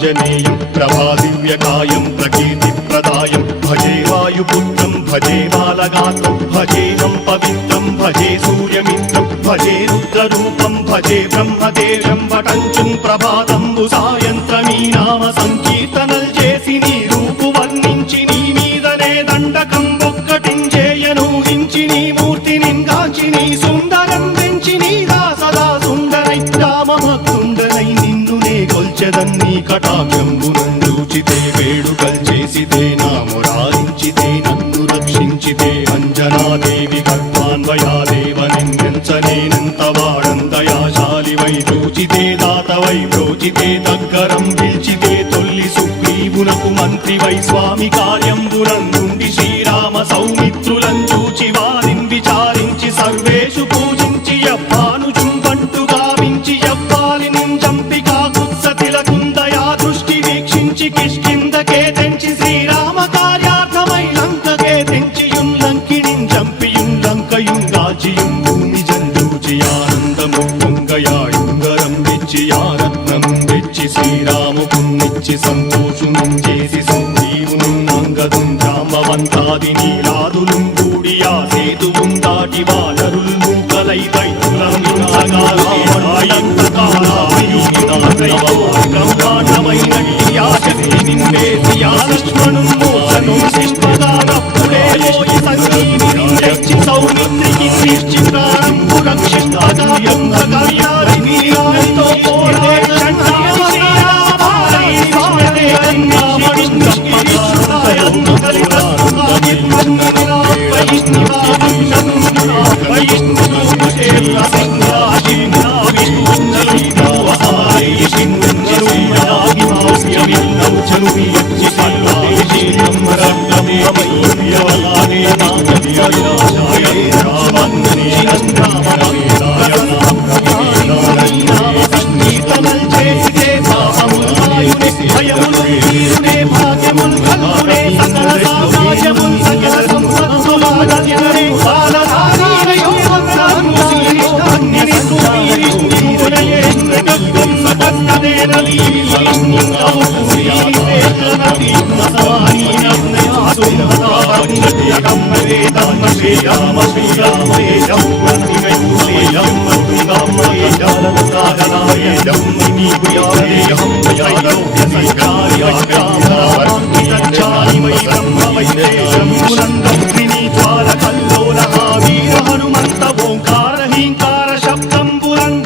ఆంజనేయం ప్రభాదివ్యకాయం ప్రకీర్తిప్రదాయం భజే వాయుపుత్రం భజే బాలగాత్రం భజేహం పవిత్రం భజే సూర్యమిత్రం భజే రుద్రరూపం భజే బ్రహ్మదేవం వటంచుం ప్రభాతంబు సాయంత్రమీ నామ సంకీర్తనల్ చేసి నీ రూపు వర్ణించి నీ మీదనే దండకం ఒక్కటించేయనూహించి నీ మూర్తిని గాంచి నీ సుందరం పెంచి నీదా సదా సుందరై రామభక్తుండనై నిన్నునే కొల్చెదన్నీ కటాక్షంబునందూచితే వేడుకల్ చేసితే నా మురారించితే నన్ను రక్షించితే అంజనాదేవి గర్భాన్వయాదేవనిందించనేనంత వాడంతయాశాలివై చూచితే దాతవై ప్రోచితే దగ్గరం పిలిచితే తొల్లి సుగ్రీవునకు మంత్రివై స్వామి కార్యంబునందుండి శ్రీరామ సౌమిత్రులను చూచి వారిని విచారించి సర్వేషు పూజించి యవ్వాను చుంబంటు గావించి యవ్వాలిని చంపి కాకుత్సతిలకుందయా దృష్టి వీక్షించి కిష్కిందకే తెంచి శ్రీరామ కార్యార్థమై లంకకే తెంచియుం లంకిణిం చంపియుం లంకయుం గాచియుం భూమి జందూచి ఆనందము పొంగయాయుంగరం తెచ్చి ఆరత్నం తెచ్చి శ్రీరాముకున్నిచ్చి సంతోషునం చేసి సుగ్రీవును అంగదుం జాంబవంతాది నీలాదులు కూడి ఆ సేతువుం దాటి వానరులు మూకలై దైతులం బ్రహ్మాండమైన శక్తి నింపేసి ఆ లక్ష్మణు మోసను శిష్పగానప్పుడే పోయి సంజీవిని తెచ్చి సౌమిత్రికి తీర్చి ప్రాణంపు రక్షిస్తగాయంతగారిని నీతో పోరాడే చండాలి శ్రీరామారి స్వామితే బ్రహ్మ